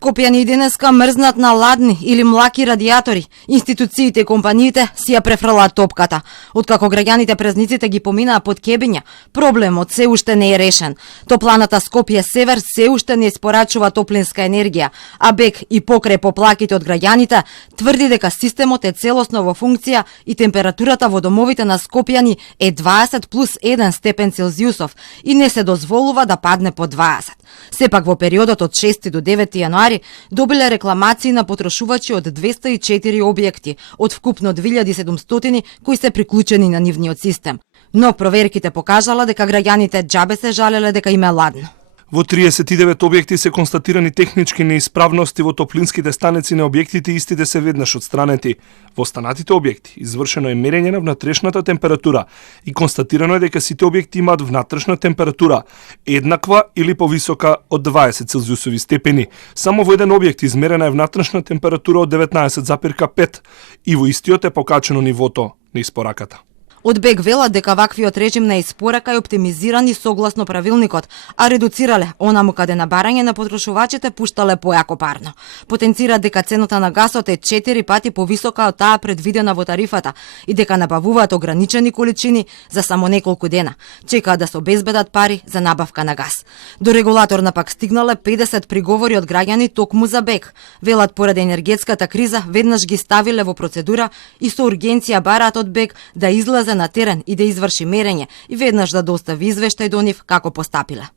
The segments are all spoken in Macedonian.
Скопјани и денеска мрзнат на ладни или млаки радиатори. Институциите и компаниите си ја префрлаат топката. Откако граѓаните празниците ги поминаа под кебиња, проблемот се уште не е решен. Топланата Скопје Север се уште не испорачува топлинска енергија, а БЕК и покрај поплаките од граѓаните тврди дека системот е целосно во функција и температурата во домовите на скопјани е 20+1 степен Целзиусов и не се дозволува да падне по 20. Сепак во периодот од 6 до 9 јануари добиле рекламации на потрошувачи од 204 објекти, од вкупно 2700 кои се приклучени на нивниот систем. Но проверките покажала дека граѓаните џабе се жалеле дека им е ладно. Во 39 објекти се констатирани технички неисправности во топлинските станици на објектите, истите се веднаш отстранети. Во останатите објекти извршено е мерење на внатрешната температура и констатирано е дека сите објекти имаат внатрешна температура еднаква или повисока од 20 Целзиусови степени. Само во еден објект измерена е внатрешна температура од 19,5 и во истиот е покачено нивото на испораката. Од БЕК велат дека ваквиот режим на испорака е оптимизиран и согласно правилникот, а редуцирале онаму каде на барање на потрошувачите пуштале појако парно. Потенцираат дека цената на гасот е 4 пати повисока од таа предвидена во тарифата и дека набавуваат ограничени количини за само неколку дена. Чекаат да се обезбедат пари за набавка на гас. До регулаторна пак стигнале 50 приговори од граѓани токму за БЕК. Велат поради енергетската криза веднаш ги ставиле во процедура и со ургенција бараат од БЕК да излезе на терен и да изврши мерење и веднаш да достави извештај до нив како постапиле.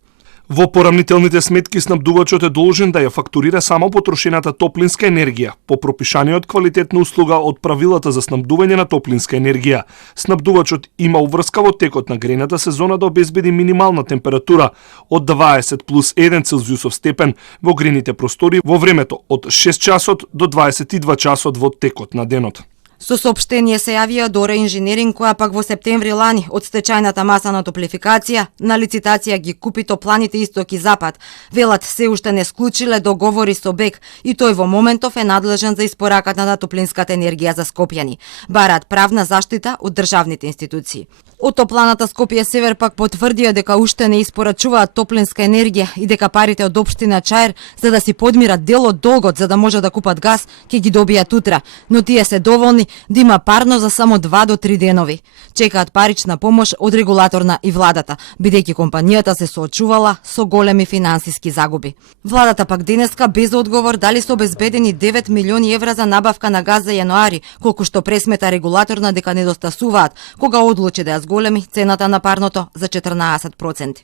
Во порамнителните сметки снабдувачот е должен да ја фактурира само потрошената топлинска енергија по пропишаниот квалитет на услуга од правилата за снабдување на топлинска енергија. Снабдувачот има уврска во текот на грејната сезона да обезбеди минимална температура од 20+1 Целзиусов степен во грејните простори во времето од 6 часот до 22 часот во текот на денот. Со соопштение се јавија Дора Инженеринг, која пак во септември лани од стечајната маса на топлификација на лицитација ги купи топланите Исток и Запад. Велат се уште не склучиле договори со БЕК и тој во моментов е надлежен за испораката на топлинската енергија за скопјани. Бараат правна заштита од државните институции. Од топланата Скопје Север пак потврдија дека уште не испорачуваат топлинска енергија и дека парите од општина Чаир за да си подмират дел од долгот за да може да купат газ ќе ги добијат утре, но тие се доволни да има парно за само 2 до 3 денови. Чекаат парична помош од регулаторна и владата, бидејќи компанијата се соочувала со големи финансиски загуби. Владата пак денеска без одговор дали се обезбедени 9 милиони евра за набавка на газ за јануари, колку што пресмета регулаторна дека недостасуваат, кога одлучи да ја зголеми цената на парното за 14%.